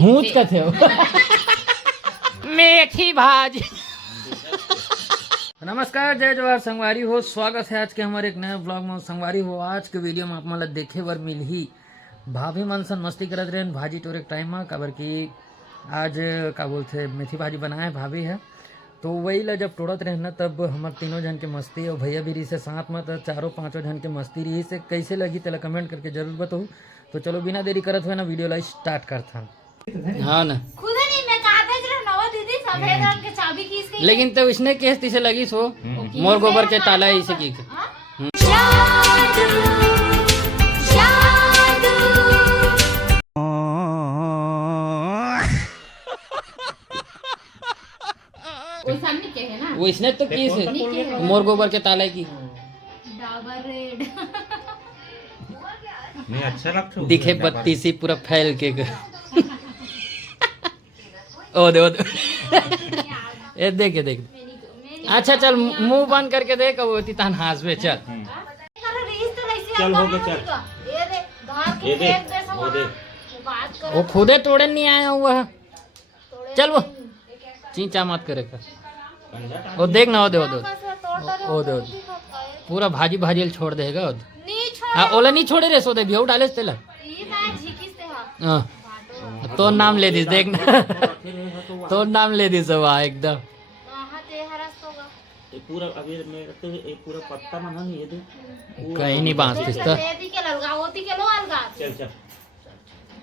હું જ કથ્યો मेथी भाजी। नमस्कार, जय जवाहर संगवारी हो, स्वागत है आज के हमारे एक नए ब्लॉग में। संगवारी हो, आज के वीडियो में आप मला देखे बर मिल ही भाभी मन सन मस्ती करत रहे भाजी टोरे के टाइम में, काबर की आज का बोलते मेथी भाजी बनाए भाभी है, तो वही ला जब तोड़त रहे ना तब हमारे तीनों जन के मस्ती और भैया भी रही से साथ में, तो चारों पांचों जन के मस्ती रही से कैसे लगी तेला कमेंट करके जरूर बताओ। तो चलो बिना देरी करत हुए ना वीडियो ला स्टार्ट करता। हाँ ना सफेद रंग के चाबी की इसके, लेकिन तो इसने केस तिसे लगी सो मोर गोबर के ताला इसे की वो इसने तो की से मोर गोबर के ताला की डाबर रेड नहीं अच्छा लगता दिखे बत्ती सी पूरा फैल के ओ दे ये देखे देख। अच्छा चल मुंह बंद करके देख वो तितान हाथ में चल चल हो गया चल ये दे वो दे वो खुदे तोड़े नहीं आया हुआ है। चल वो चींचा मत करेगा वो देख ना वो दे वो दे पूरा भाजी भाजी छोड़ देगा ओला नहीं छोड़े रे सो दे भी डाले तेला हाँ तो नाम ले दिस देखना तो नाम ले दिस वाह एकदम ये पूरा अभी मेरे तो ये पूरा पत्ता मना नहीं ये दे कहीं नहीं बांस दिस तो चल चल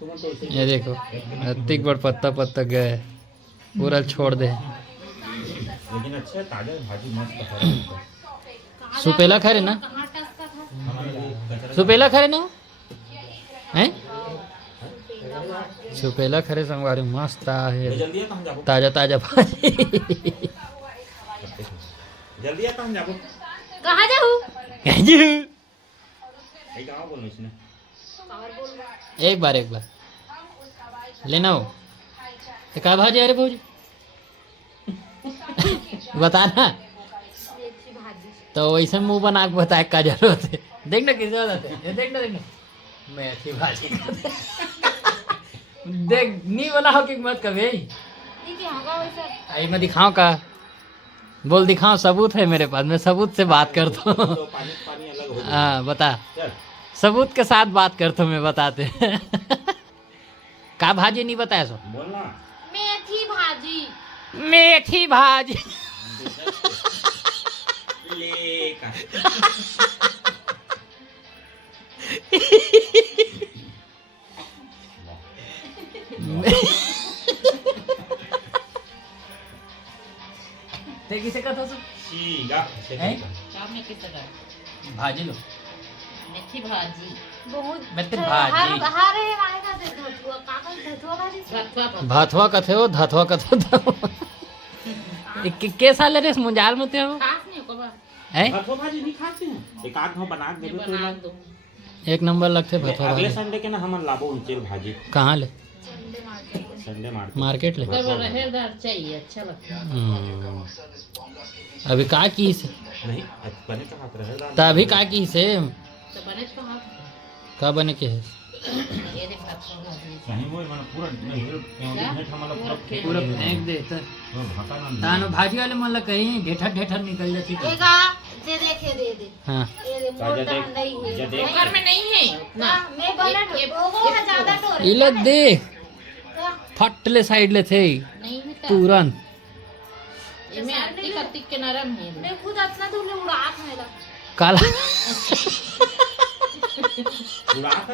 तुम तो इसे ये देखो अतिक बड़ पत्ता पत्ता गए पूरा छोड़ दे। लेकिन अच्छा ताजा भाजी मस्त है। सुपेला खरे ना सुपेला खरे ना हैं सुपेला खरे संगवारी मस्त है जल्दी कहां जाबो ताजा ताजा भाजी जल्दी कहां जाबो कहां जाऊं ए गांव बोल इसने एक बार लेना हो क्या भाजी अरे भौजी बताना तो वैसे मुंह बना के बताए का जरूरत है। देखना किस देखना मेथी भाजी देख नहीं बनाओ कि मत कभी आई मैं दिखाऊं का बोल दिखाऊं सबूत है मेरे पास, मैं सबूत से बात करता हूँ। तो पानी पानी अलग हो हाँ बता चल सबूत के साथ बात करता हूँ मैं बताते का भाजी नहीं बताया सो बोलना मेथी भाजी ले का ते किसे का था सो सीगा शाम में किस तरह भाजी लो मेथी भाजी बहुत मेथी भाजी हर है वाले का धथुआ काका धथुआ भाजी भाथवा कथे हो धथवा कथे के साल रे मुंजाल में ते हो खास नहीं को बा हैं भथुआ भाजी नहीं खाते हैं एक आध हम बना के देबे तो बना दो एक नंबर लगते भथवा अगले भाजी संडे के ना हम लाबो उनचेल भाजी कहाँ ले संडे मार्केट ले रहेदार चाहिए अच्छा लगता है। अभी का की से नहीं बने का हाथ रहेगा तभी का की से तो बने तो हाथ का बने के है ये दे भात कहीं वो मैंने पूरा नहीं हमारा पूरा फेंक देता भाता ना तानो भाजी वाले मन ला कहीं ढेठर ढेठर निकल जाती है। एगा दे देखे दे दे हाँ ये दे मोटा नहीं है घर में नहीं है ना मैं बना वो है ज्यादा टोर इले देख फट ले साइड ले थे नहीं है तुरंत ये में आरती करती के नरम है मैं खुद अपना दूर उड़ात है काला उड़ाता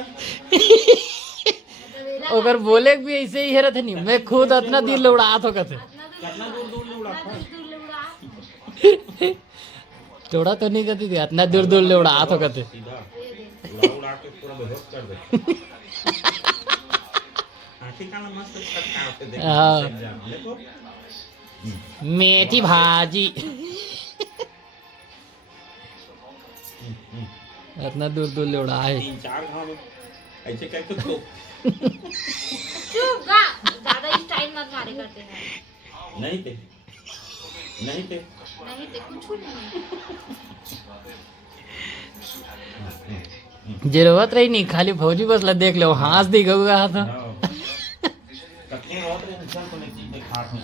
अगर बोले भी ऐसे ही रहते नहीं मैं खुद अपना दिल उड़ा तो कहते कितना दूर दूर उड़ाता थोड़ा तो नहीं कहती थी इतना दूर दूर ले उड़ा तो कहते सीधा उड़ा उड़ा के पूरा बेहोश कर दे आंखें काला मस्त छटका पे देख हाँ। देखो मेथी भाजी इतना दूर दूर ले उड़ा है 3-4 घाव ऐसे करके तो चुप गा ज्यादा स्टाइल मत मारे करते हैं नहीं थे नहीं ते कुछ नहीं जरूरत रही नहीं खाली फौजी बसला देख लो हाथ दिखा था तकने रोत रे चल को चीज पे खात में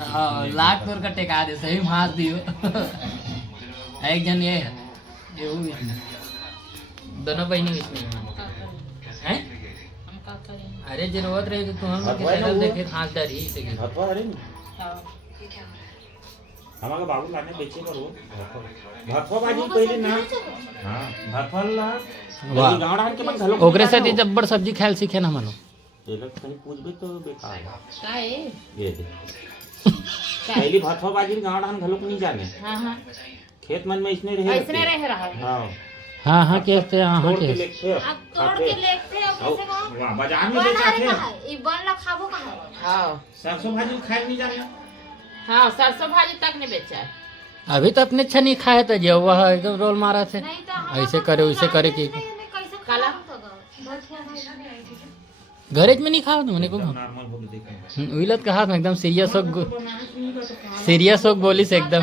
लाख तोर का टेका दे सही मास दियो एक जन ये है ये वो भी दोनों बहनी इसमें हैं हम का करें अरे जरूरत रहे तो हम लोग के चैनल देखे हाथ डरी से के हथवा अरे हमारे बाबू लाने बेचे पर वो भथवा बाजी पहले ना हां भथवा ला वाह। गांव डाल के बस हलो ओकरे से दी जब्बर सब्जी खायल सीखे ना मनो ये लोग कहीं पूछबे तो बेकार है का है ये दे पहली भथवा बाजी गांव डाल घलोक नहीं जाने हां हां खेत मन में इसने रहे ऐसने रह रहा है हां हाँ हाँ कहते हैं हाँ तोड़ के कहते लेते अब तोड़ के लेते हो कैसे कहो वाह बाजार में बन बेचा रे थे का है ई बन ला खाबो का है हाँ सरसों भाजी खाए नहीं जाने हाँ सरसों भाजी तक नहीं बेचा है। अभी तो अपने अच्छा नहीं खाए तो जो वह एकदम रोल मारा थे नहीं तो हम ऐसे करे वैसे करे कि कैसे काला? घरेज में नहीं खाओ तुमने को नॉर्मल हो गए देखें विलत का हाथ में एकदम सीरियस हो बोली से एकदम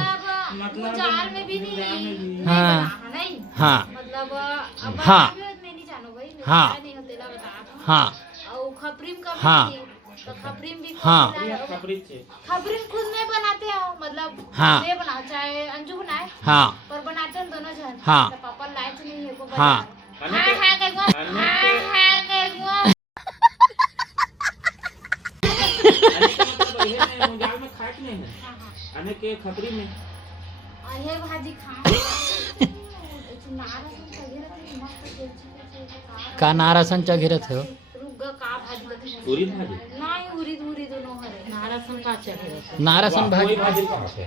मतलब जाल में भी नहीं हाँ नहीं हाँ मतलब अब हाँ। मैं नहीं जानो भाई मैं हाँ। नहीं होतेला बता हाँ और खपरीम का हाँ। तो खपरीम भी हाँ। खपरी से खपरीम खुद नहीं बनाते हो मतलब हाँ। मैं बनाओ चाहे अंजू बनाए हाँ पर बनाते हैं दोनों जन हाँ। तो पापा लाए तो नहीं है को हाँ। हाँ हाँ करूँगा जाल में खाए नहीं है अने के खपरी में आहे भाजी खा नारसन चढ़े रहते मस्त तेल का नारासन चघिरत हो रुगा का भाजी बते उरीद भाजी नहीं उरीद उरीद दोनों हरे नारासन का चढ़े नारासन कोई भाजी भाजी कहाँ से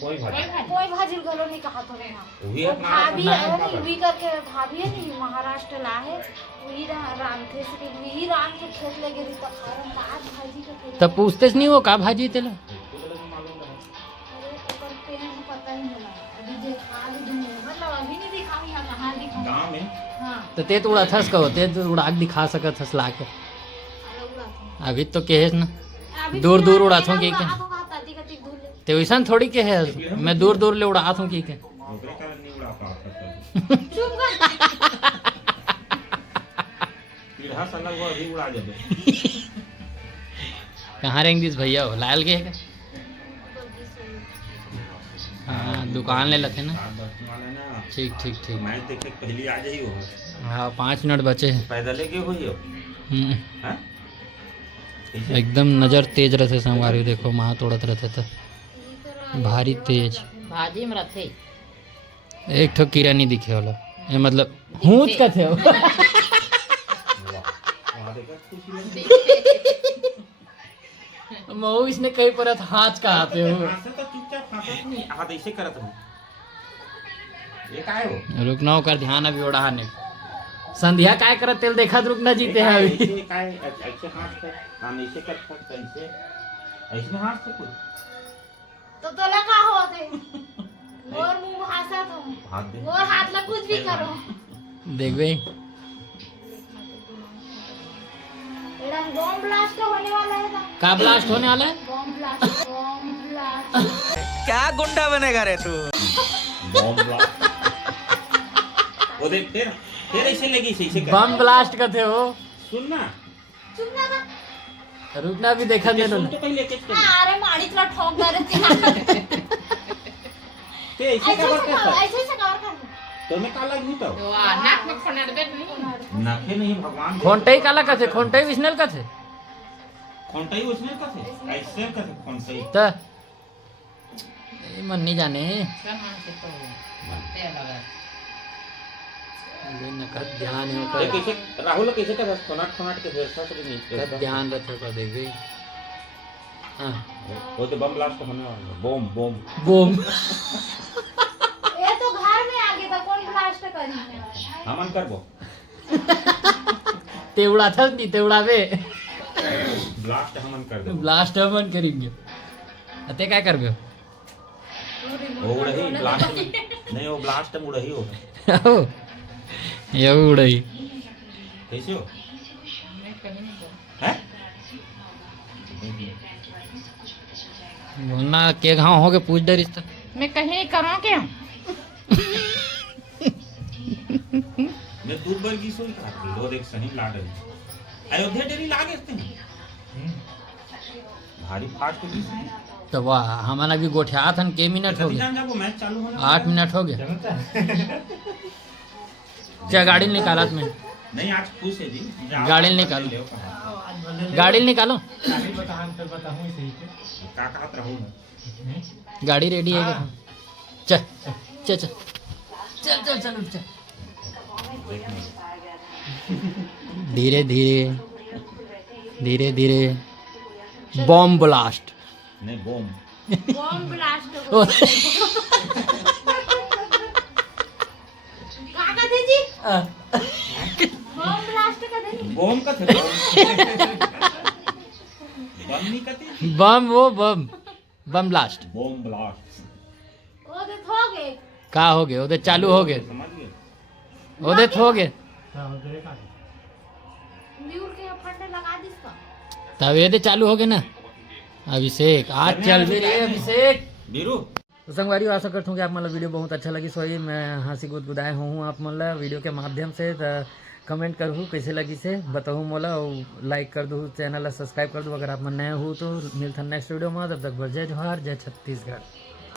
कोई भाजी कोई भाजी गलो नहीं कहा तो ना वही वो अपना भाभी अपना है है वो भी करके भाभी है नहीं महाराष्ट्र ला है वही राम थे से वही राम के खेत लगे रही तो खारम दाल भाजी का खेत तब पूछते नहीं हो का भाजी तेला अरे ऊपर पेन पता ही नहीं अभी जे खा ली दूंगे मतलब अभी नहीं दिखाऊं यहाँ कहाँ दिखाऊं गांव में हाँ तो ते तो उड़ा थस कहो ते तो उड़ा के दिखा सकत हस ला के अरे उड़ा था अभी तो कहे ना अभी दूर दूर उड़ा थो की के के ताती का तीक धुल ले ते वैसा थोड़ी के है मैं दूर दूर ले उड़ा थो की के ओकरे कारण नहीं उड़ा पाता चुप कर पीढ़ा साला वो अभी उड़ा जाबे कहाँ रहेंगे दिस भैया हो लाल के है का हाँ दुकान ले लेते ना बात बचने वाला ना ठीक ठीक ठीक मैं देखे पहली आ जाई हो हाँ 5 मिनट बचे हैं पैदल के होई हो हम्म, हैं एकदम नजर तेज रहते संगवारी देखो महा तोड़त रहते तो भारी तेज भाजी में रथे एक ठो कीड़ा नहीं दिखे वाला ये मतलब हूच का थे वो। वहां देखा खुशी लगी मऊ इसने कई परत हाथ का आते हो हाथ तो चुपचाप फांसा नहीं हाथ ऐसे करत हूं ये काय हो रुकना कर ध्यान अभी उड़ाने संध्या काय करत तेल देखा रुकना जीते हैं अभी ऐसे काय ऐसे हाथ से हम ऐसे कर सकते ऐसे ऐसे हाथ से कुछ तो तोला का होते मोर मुंह भाषा तुम हाथ दे मोर हाथ ला कुछ भी करो देख भाई एड़ा बॉम्ब ब्लास्ट होने वाला है ना का ब्लास्ट होने वाला है बॉम्ब ब्लास्ट क्या गुंडा बनेगा रे तू बॉम्ब ब्लास्ट वो देख फिर ऐसे लगी ऐसे कर बम ब्लास्ट का थे वो सुन ना चुप ना कर रुकना भी देखा दे सुन तो पहले कैसे कर अरे माड़ी तोला ठोक दे रे ते ऐसे का बात करता ऐसे से कवर कर तो मैं काला नहीं तो तो नाक में खनड़बे नहीं नाके नहीं भगवान खोंटई काला का थे खोंटई विष्णल का थे खोंटई उसने का थे ऐसे का थे खोंटई तो ये मन नहीं जाने कहाँ से तो तेल लगा ये नकद ध्यान है ये ऊपर कैसे राहुल कैसे कर खोनाट खोनाट के व्यवस्था से नहीं नकद ध्यान रखे का देख भाई हाँ वो तो बम ब्लास्ट होने वाला है बम बम बूम ये तो घर में आ गया था कौन ब्लास्ट करी हमन करबो तेवड़ा था नहीं तेवड़ा वे ब्लास्ट हमन कर दे ब्लास्ट अपन करेंगे अते क्या कर गए वो उड़ही ब्लास्ट नहीं वो ब्लास्ट में उड़ही हो ये उड़ई कैसे हो मैं कहीं नहीं गया हैं बोलना के गाँव हो गए पूछ दे रिश्ता मैं कहीं नहीं करूँ क्या मैं दूर बर की सोई का दो देख सही लाड है अयोध्या डेरी लागे इसते भारी फास्ट दिस तो वाह हमारा भी गोठिया था के मिनट हो गए जान जाबो मैच चालू होने 8 मिनट हो गए क्या गाड़ी निकाला में नहीं आज खुश है जी गाड़ी निकालो गाड़ी निकालो का कहत रहू गाड़ी रेडी है क्या चल चल चल चल चल चल उठ चल धीरे धीरे धीरे धीरे बॉम्ब ब्लास्ट नहीं बॉम्ब बॉम्ब ब्लास्ट ओ, का कहते जी बॉम्ब ब्लास्ट का नहीं बॉम्ब का थे बम नहीं कहते बम वो बम बम ब्लास्ट बॉम्ब ब्लास्ट ओ दे हो गए का हो गए उधर चालू हो गए समझ गए उधर हो गए म्यूर के फंडे लगा दिस का तब ये चालू हो गए ना अभिषेक आज चल भी रही है अभिषेक बीरू तो संगवारी आशा करता हूँ कि आप मतलब वीडियो बहुत अच्छा लगी सोई मैं हंसी गुदगुदाए हूँ आप मतलब वीडियो के माध्यम से तो कमेंट करूँ कैसे लगी से बताऊँ मोला और लाइक कर दूँ चैनल सब्सक्राइब कर दूँ अगर आप नए हो तो मिलता नेक्स्ट वीडियो में तब तक जय जोहार जय छत्तीसगढ़।